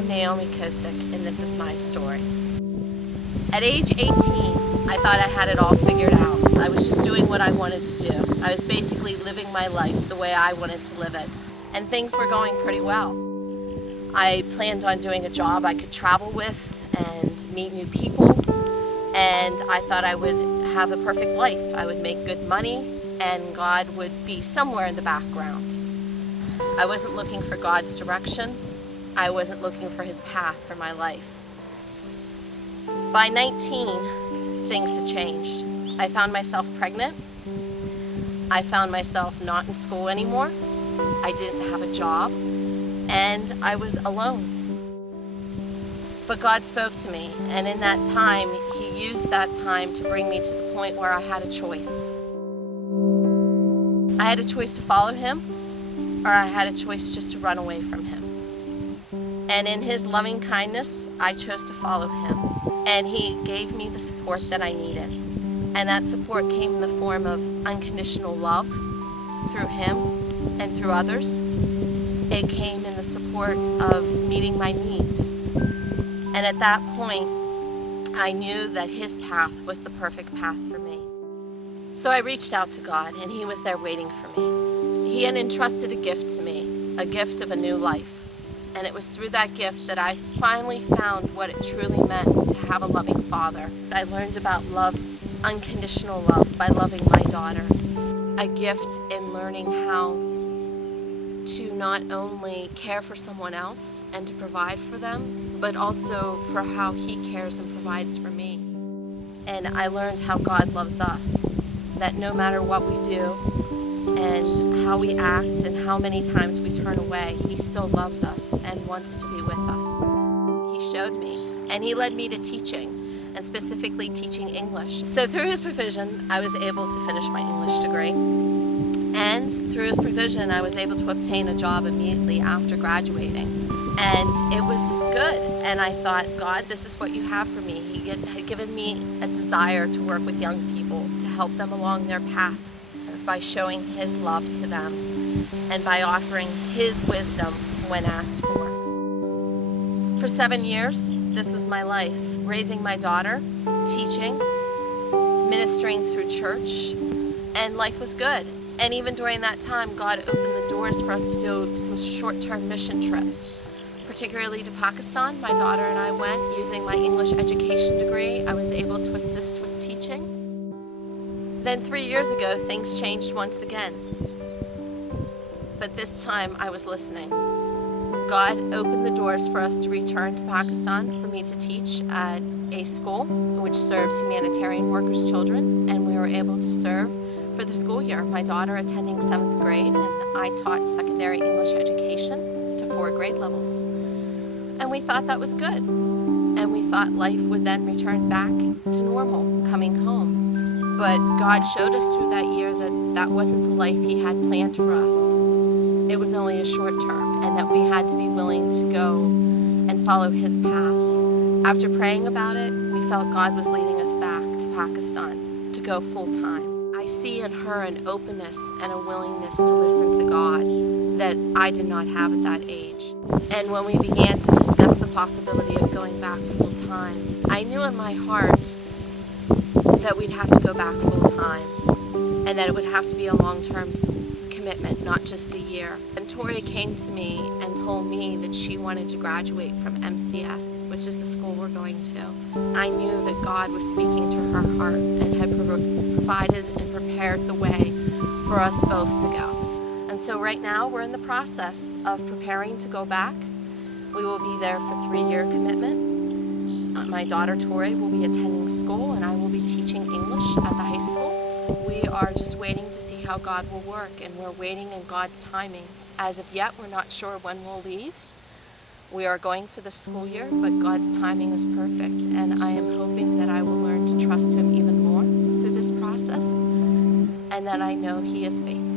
I'm Naomi Kosek, and this is my story. At age 18, I thought I had it all figured out. I was just doing what I wanted to do. I was basically living my life the way I wanted to live it, and things were going pretty well. I planned on doing a job I could travel with and meet new people, and I thought I would have a perfect life. I would make good money, and God would be somewhere in the background. I wasn't looking for God's direction. I wasn't looking for His path for my life. By 19, things had changed. I found myself pregnant. I found myself not in school anymore. I didn't have a job, and I was alone. But God spoke to me, and in that time, He used that time to bring me to the point where I had a choice. I had a choice to follow Him, or I had a choice just to run away from Him. And in His loving kindness, I chose to follow Him. And He gave me the support that I needed. And that support came in the form of unconditional love through Him and through others. It came in the support of meeting my needs. And at that point, I knew that His path was the perfect path for me. So I reached out to God, and He was there waiting for me. He had entrusted a gift to me, a gift of a new life. And it was through that gift that I finally found what it truly meant to have a loving father. I learned about love, unconditional love, by loving my daughter. A gift in learning how to not only care for someone else and to provide for them, but also for how He cares and provides for me. And I learned how God loves us, that no matter what we do and how we act and how many times we turn away, He still loves us and wants to be with us. He showed me, and He led me to teaching, and specifically teaching English. So through His provision, I was able to finish my English degree. And through His provision, I was able to obtain a job immediately after graduating. And it was good. And I thought, God, this is what You have for me. He had given me a desire to work with young people, to help them along their path by showing His love to them and by offering His wisdom when asked for. For 7 years, this was my life, raising my daughter, teaching, ministering through church, and life was good. And even during that time, God opened the doors for us to do some short-term mission trips, particularly to Pakistan. My daughter and I went using my English education degree. I was able to assist with teaching. Then 3 years ago, things changed once again. But this time, I was listening. God opened the doors for us to return to Pakistan, for me to teach at a school which serves humanitarian workers' children, and we were able to serve for the school year. My daughter attending 7th grade, and I taught secondary English education to 4 grade levels. And we thought that was good. And we thought life would then return back to normal, coming home. But God showed us through that year that that wasn't the life He had planned for us. It was only a short term, and that we had to be willing to go and follow His path. After praying about it, we felt God was leading us back to Pakistan to go full time. I see in her an openness and a willingness to listen to God that I did not have at that age. And when we began to discuss the possibility of going back full time, I knew in my heart that we'd have to go back full time, and that it would have to be a long-term commitment, not just a year. And Tori came to me and told me that she wanted to graduate from MCS, which is the school we're going to. I knew that God was speaking to her heart and had provided and prepared the way for us both to go. And so right now we're in the process of preparing to go back. We will be there for a 3-year commitment. My daughter Tori will be attending school, and I will be teaching English at the high school. We are just waiting to see how God will work, and we're waiting in God's timing. As of yet, we're not sure when we'll leave. We are going for the school year, but God's timing is perfect, and I am hoping that I will learn to trust Him even more through this process, and that I know He is faithful.